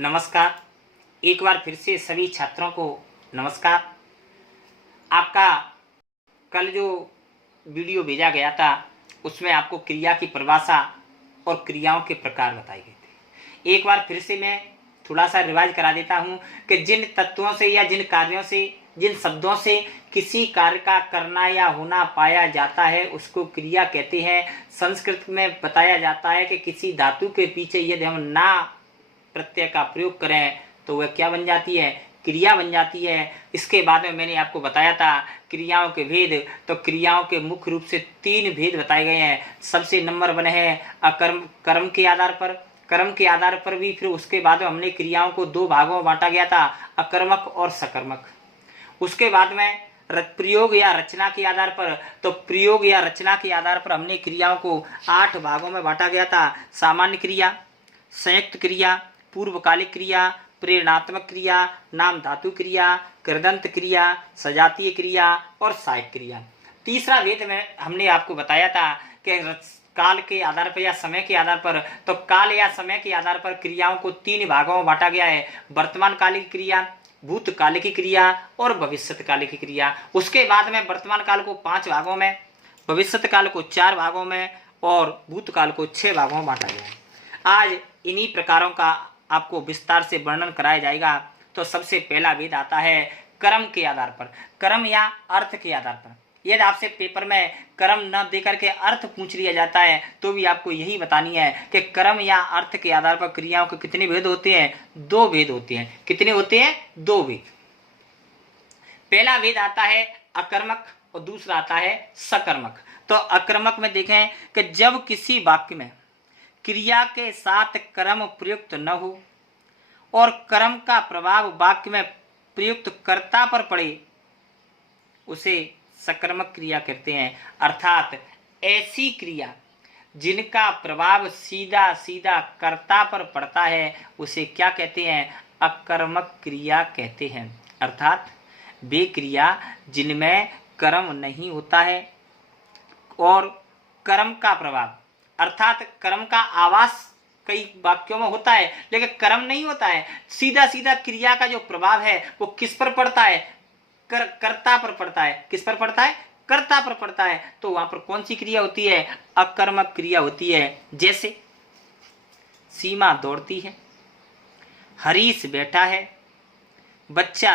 नमस्कार। एक बार फिर से सभी छात्रों को नमस्कार। आपका कल जो वीडियो भेजा गया था उसमें आपको क्रिया की परिभाषा और क्रियाओं के प्रकार बताए गए थे। एक बार फिर से मैं थोड़ा सा रिवाइज करा देता हूं कि जिन तत्वों से या जिन कार्यों से, जिन शब्दों से किसी कार्य का करना या होना पाया जाता है उसको क्रिया कहते हैं। संस्कृत में बताया जाता है कि किसी धातु के पीछे यदि हम ना प्रत्यय का प्रयोग करें तो वह क्या बन जाती है? क्रिया बन जाती है। इसके बाद में मैंने आपको बताया था क्रियाओं के भेद। तो क्रियाओं के मुख्य रूप से 3 भेद बताए गए हैं। सबसे नंबर 1 है अकर्म, कर्म के आधार पर। कर्म के आधार पर भी फिर उसके बाद में हमने क्रियाओं को 2 भागों में बांटा गया था, अकर्मक और सकर्मक। उसके बाद में प्रयोग या रचना के आधार पर, तो प्रयोग या रचना के आधार पर हमने क्रियाओं को 8 भागों में बांटा गया था। सामान्य क्रिया, संयुक्त क्रिया, पूर्वकालिक क्रिया, प्रेरणात्मक क्रिया, नाम धातु क्रिया, कृदंत क्रिया, सजातीय क्रिया और सहायक क्रिया। तीसरा भेद में हमने आपको बताया था कि काल के आधार पर या समय के आधार पर, तो काल या समय के आधार पर क्रियाओं को 3 भागों में बांटा गया है, वर्तमान कालिक क्रिया, भूतकालिक क्रिया और भविष्यकालिक क्रिया। उसके बाद में वर्तमान काल को 5 भागों में, भविष्य काल को 4 भागों में और भूतकाल को 6 भागों में बांटा गया है। आज इन्हीं प्रकारों का आपको विस्तार से वर्णन कराया जाएगा। तो सबसे पहला भेद आता है कर्म के आधार पर, कर्म या अर्थ के आधार पर। यदि आपसे पेपर में कर्म न देकर के अर्थ पूछ लिया जाता है तो भी आपको यही बतानी है कि कर्म या अर्थ के आधार पर क्रियाओं के कितने भेद होते हैं? 2 भेद होते हैं। कितने होते हैं? 2 भेद। पहला भेद आता है अकर्मक और दूसरा आता है सकर्मक। तो अकर्मक में देखें कि जब किसी वाक्य में क्रिया के साथ कर्म प्रयुक्त न हो और कर्म का प्रभाव वाक्य में प्रयुक्त कर्ता पर पड़े उसे सकर्मक क्रिया कहते हैं। अर्थात ऐसी क्रिया जिनका प्रभाव सीधा सीधा कर्ता पर पड़ता है उसे क्या कहते हैं? अकर्मक क्रिया कहते हैं। अर्थात वे क्रिया जिनमें कर्म नहीं होता है और कर्म का प्रभाव, अर्थात कर्म का आवास कई वाक्यों में होता है लेकिन कर्म नहीं होता है, सीधा सीधा क्रिया का जो प्रभाव है वो किस पर पड़ता है? कर्ता पर पड़ता है। किस पर पड़ता है? कर्ता पर पड़ता है। तो वहां पर कौन सी क्रिया होती है? अकर्मक क्रिया होती है। जैसे सीमा दौड़ती है, हरीश बैठा है, बच्चा